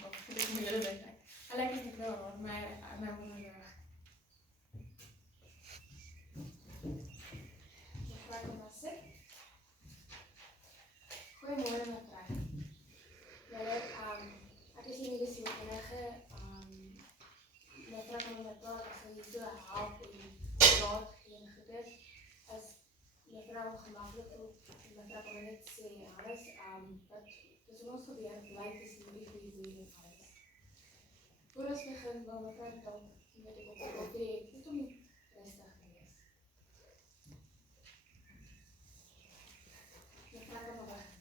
maar ik moet jullie weten. Hij lijkt niet wel, maar mijn moeder weg. Mevrouw kan dat zitten. Goedemorgen mevrouw. Ek is nie die sielkundige. Mevrouw kan my vertel dat sy hier so help en raad gee en goedes. As mevrouw gemaklik voel, mevrouw kan my net sê alles. Wat tussen ons gebeur, blyk tussen die goeie en alles. Voor ons begin, wil mevrouw dalk met die koffie het, net om rustig te wees. Mevrouw kan maar begin.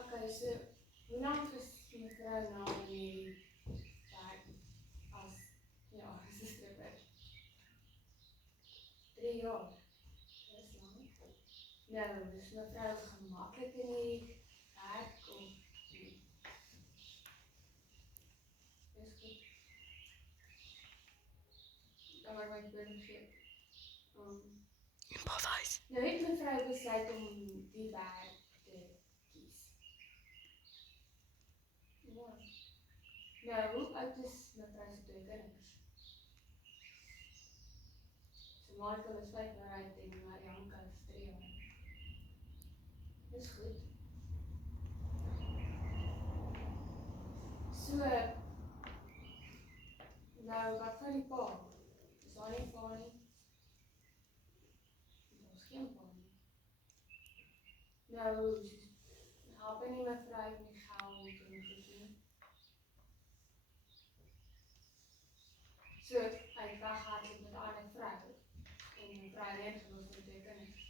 Okay, so hoe lank is mevrouw nou in die werk as stripper? 3 jaar. Dat is lang. Nou, is mevrouw gemakkelijk in die werk of nie? Is goed. Dan maak my punt gee. Improvise. Nou het mevrouw besluit om die werk te kies. Ja. Nou, hoe oud is mevrouw se 2 kinders? So Michael is 5 jaar oud en Marianka is 3 jaar. Dis goed. So, nou wat van die pa? Is daar nie pa nie? Daar is geen pa nie. Nou, help nie mevrouw met die geld en goed nie. So, hy het weghardloop met 'n ander vrou en mevrouw alleen gelos met 2 kinders.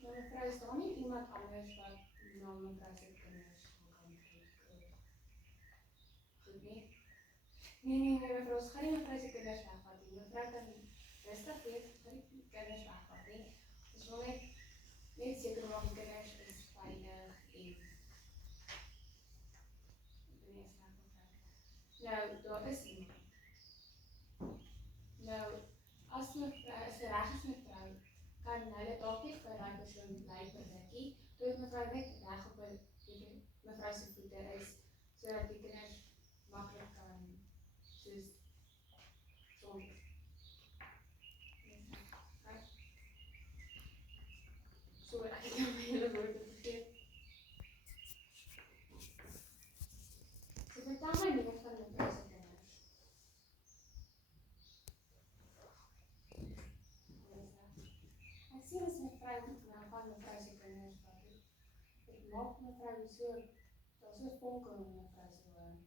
Maar mevrouw, is daar nie iemand anders wat na mevrouw se kinders kan kyk? Goed nie? Nee, mevrouw, ons gaan nie mevrouw se kinders wegvat nie. Mevrouw kan rustig wees, gaan die kinders wegvat nie. Ons wil net seker maak die kinders is veilig en nou, daar is iemand. Nou, as mevrouw, as reg is mevrouw, kan hulle dalk nie vir daai persoon bly vir rukkie, tot mevrouw net reg op mevrouw se voete is, sodat die kinders maklik kan soos sonder. So ek het jou my hele woorde vergeet. So vertel my meer van mevrouw se kinders. Ek sien as mevrouw van mevrouw se kinders wat het maak mevrouw so, daar is so vonkel in mevrouw se woon.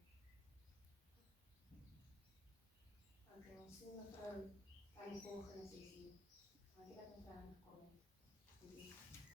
Okay, ons sien mevrouw aan die volgende sessie. Dankie dat mevrouw nog kom het.